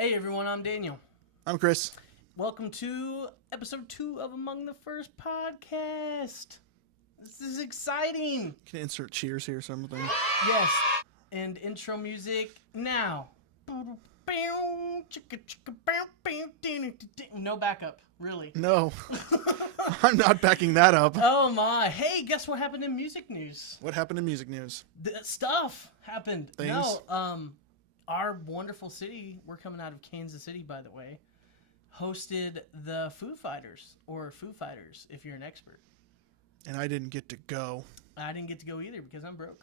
Hey everyone, I'm Daniel. I'm Chris. Welcome to episode 2 of Among the First podcast. This is exciting. Can I insert cheers here or something? Yes, and intro music now. No backup, really. No. I'm not backing that up. Oh my. Hey, guess what happened in music news? What happened in music news? Stuff happened. Things? No, our wonderful city, we're coming out of Kansas City, by the way, hosted the Foo Fighters, or Foo Fighters, if you're an expert. And I didn't get to go. I didn't get to go either because I'm broke.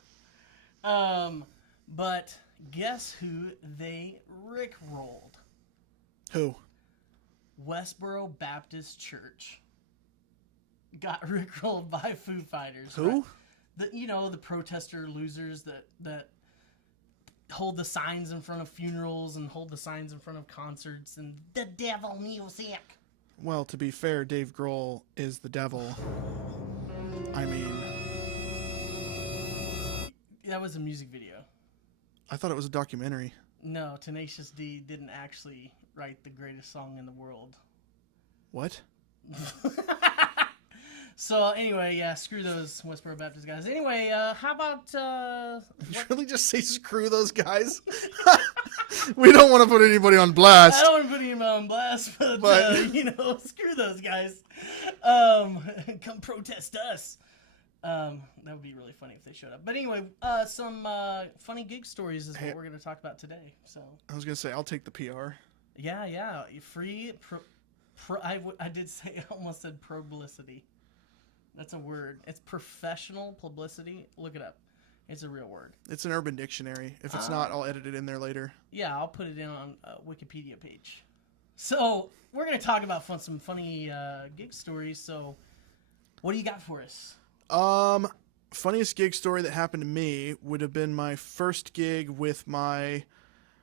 But guess who they rickrolled? Who? Westboro Baptist Church got rickrolled by Foo Fighters. Who? Right? The protester losers that hold the signs in front of funerals and hold the signs in front of concerts and the devil music. Well, to be fair, Dave Grohl is the devil. I mean, That was a music video. I thought it was a documentary. No, Tenacious D didn't actually write the greatest song in the world. What? So anyway, yeah, screw those Westboro Baptist guys. Anyway, how about Did you really just say screw those guys? We don't want to put anybody on blast. I don't want to put anybody on blast, but screw those guys. Come protest us. That would be really funny if they showed up. But anyway, some funny gig stories is what we're going to talk about today. So I was going to say, I'll take the PR. yeah, free. I did say, I almost said publicity. That's a word. It's professional publicity. Look it up. It's a real word. It's an Urban Dictionary. If it's not, I'll edit it in there later. Yeah, I'll put it in on a Wikipedia page. So we're going to talk about some funny gig stories. So what do you got for us? Funniest gig story that happened to me would have been my first gig with my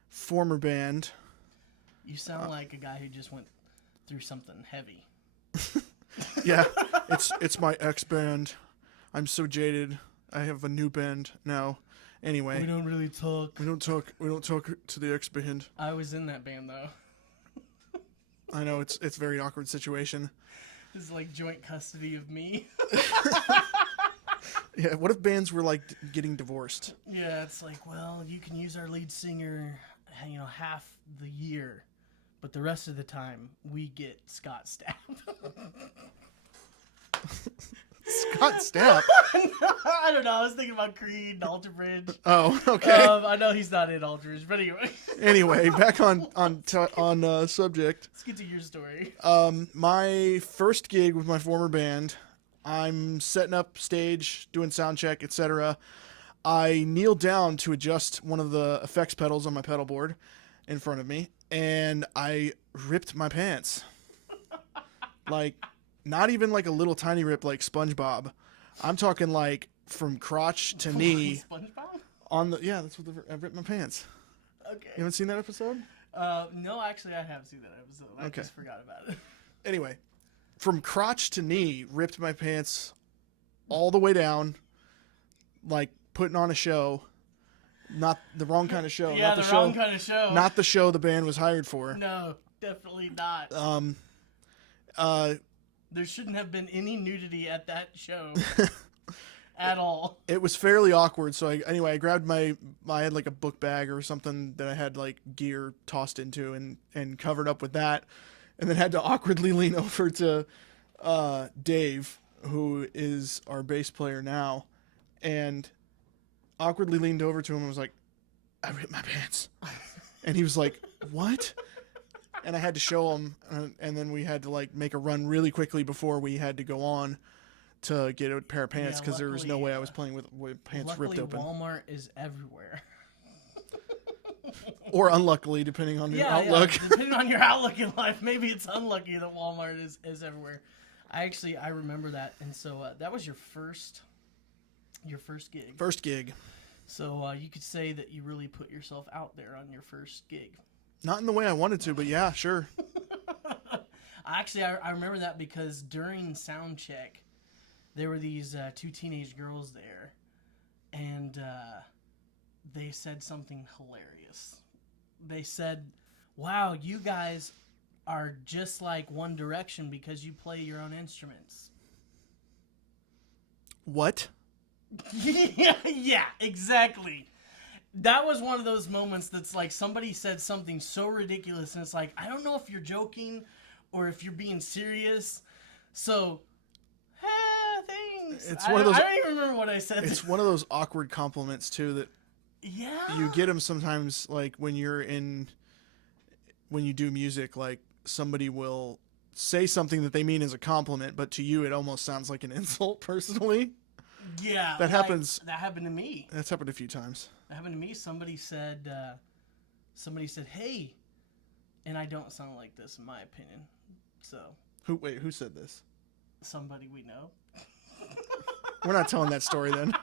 former band. You sound like a guy who just went through something heavy. Yeah, it's my ex band. I'm so jaded. I have a new band now. Anyway, We don't really talk. we don't talk to the ex band. I was in that band though. I know it's a very awkward situation. It's like joint custody of me. Yeah, what if bands were like getting divorced? Yeah, it's like, well, you can use our lead singer, half the year, but the rest of the time we get Scott Stapp. Scott Stapp. I don't know. I was thinking about Creed and Alter Bridge. Oh, okay. I know he's not in Alter Bridge, but anyway. Anyway, back on subject. Let's get to your story. My first gig with my former band, I'm setting up stage, doing sound check, etc. I kneel down to adjust one of the effects pedals on my pedal board in front of me, and I ripped my pants. Like, not even like a little tiny rip like SpongeBob. I'm talking like from crotch to knee. SpongeBob? That's what I ripped my pants. Okay. You haven't seen that episode? No, actually, I have seen that episode. I just forgot about it. Anyway, from crotch to knee, ripped my pants all the way down, like putting on a show. Not the wrong kind of show. Yeah, not the show, wrong kind of show. Not the show the band was hired for. No, definitely not. There shouldn't have been any nudity at that show at all. It was fairly awkward. So I grabbed I had like a book bag or something that I had like gear tossed into and covered up with that. And then had to awkwardly lean over to Dave, who is our bass player now, and awkwardly leaned over to him and was like, I ripped my pants. And he was like, what? And I had to show him, and then we had to like make a run really quickly before we had to go on to get a pair of pants because there was no way I was playing with pants ripped open. Walmart is everywhere. Or unluckily, depending on your outlook. Yeah, depending on your outlook in life, maybe it's unlucky that Walmart is everywhere. I remember that, and so that was your first gig. First gig. So you could say that you really put yourself out there on your first gig. Not in the way I wanted to, but yeah, sure. Actually, I remember that because during sound check, there were these two teenage girls there, and they said something hilarious. They said wow, you guys are just like One Direction because you play your own instruments. What? Yeah, exactly. That was one of those moments that's like somebody said something so ridiculous, and it's like, I don't know if you're joking or if you're being serious. So, thanks. It's one of those. I don't even remember what I said. It's one of those awkward compliments too that Yeah. you get them sometimes. Like when you do music, like somebody will say something that they mean as a compliment, but to you it almost sounds like an insult. Personally, Yeah. that happens. That happened to me. That's happened a few times. That happened to me. Somebody said, "Hey," and I don't sound like this in my opinion. So. Who said this? Somebody we know. We're not telling that story then.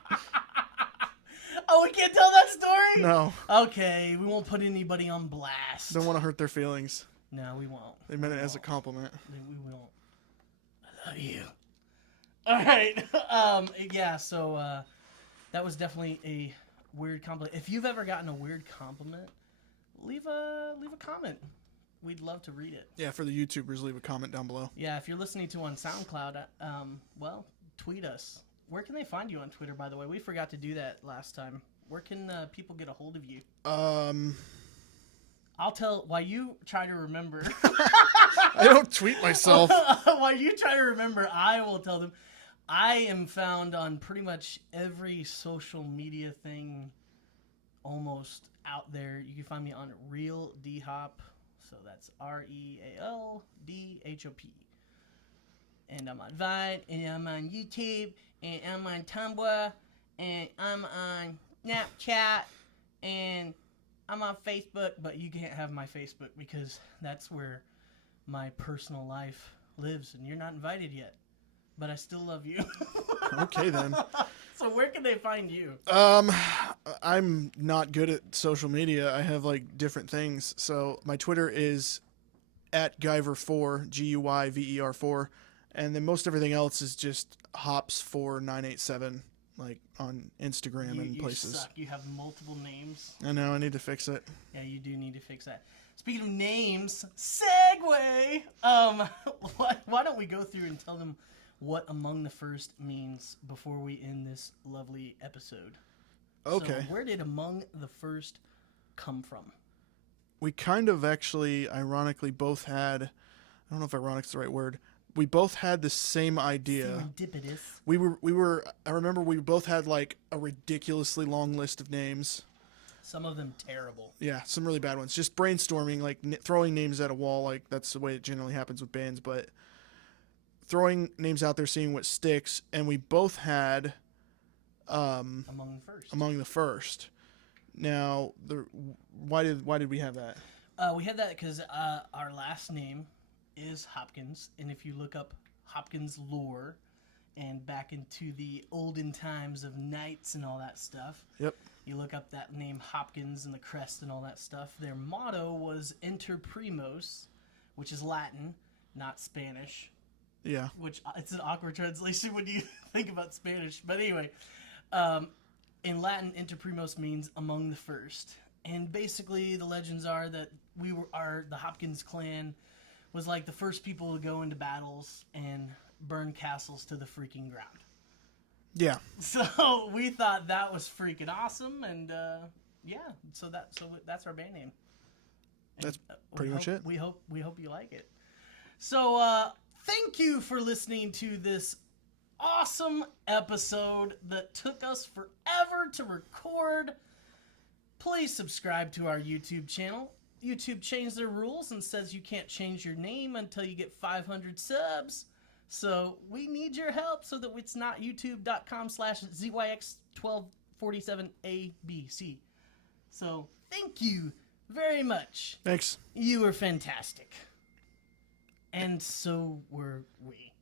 Oh, we can't tell that story? No. Okay, we won't put anybody on blast. Don't want to hurt their feelings. No, we won't. They meant it as a compliment. We won't. I love you. All right. Yeah, so that was definitely a weird compliment. If you've ever gotten a weird compliment, leave a comment. We'd love to read it. Yeah, for the YouTubers, leave a comment down below. Yeah, if you're listening to on SoundCloud, well, tweet us. Where can they find you on Twitter, by the way? We forgot to do that last time. Where can people get a hold of you? I'll tell while you try to remember. I don't tweet myself. While you try to remember, I will tell them. I am found on pretty much every social media thing almost out there. You can find me on Real D Hop. So that's RealDhop. And I'm on Vine, and I'm on YouTube, and I'm on Tumblr, and I'm on Snapchat, and I'm on Facebook, but you can't have my Facebook because that's where my personal life lives, and you're not invited yet. But I still love you. Okay, then. So where can they find you? I'm not good at social media. I have like different things. So my Twitter is @Guyver4, GUYVER4, and then most everything else is just Hops4987, like on Instagram and places. You suck. You have multiple names. I know. I need to fix it. Yeah, you do need to fix that. Speaking of names, segue. Why don't we go through and tell them what Among the First means before we end this lovely episode? Okay. So where did Among the First come from? We kind of actually, ironically, both had, I don't know if ironic's the right word. We both had the same idea. Serendipitous. I remember we both had like a ridiculously long list of names. Some of them terrible. Yeah, some really bad ones. Just brainstorming, like throwing names at a wall, like that's the way it generally happens with bands, but throwing names out there, seeing what sticks, and we both had Among the First. Now, why did we have that? We had that because our last name is Hopkins, and if you look up Hopkins lore and back into the olden times of knights and all that stuff, Yep. you look up that name Hopkins and the crest and all that stuff. Their motto was Inter Primos, which is Latin, not Spanish. Yeah. Which it's an awkward translation when you think about Spanish. But anyway, in Latin, Inter Primos means among the first. And basically, the legends are that the Hopkins clan was like the first people to go into battles and burn castles to the freaking ground. Yeah. So we thought that was freaking awesome, and so that's our band name. And That's pretty much it. We hope you like it. So thank you for listening to this awesome episode that took us forever to record. Please subscribe to our YouTube channel. YouTube changed their rules and says you can't change your name until you get 500 subs. So we need your help so that it's not youtube.com/ZYX1247ABC. So thank you very much. Thanks. You were fantastic. And so were we.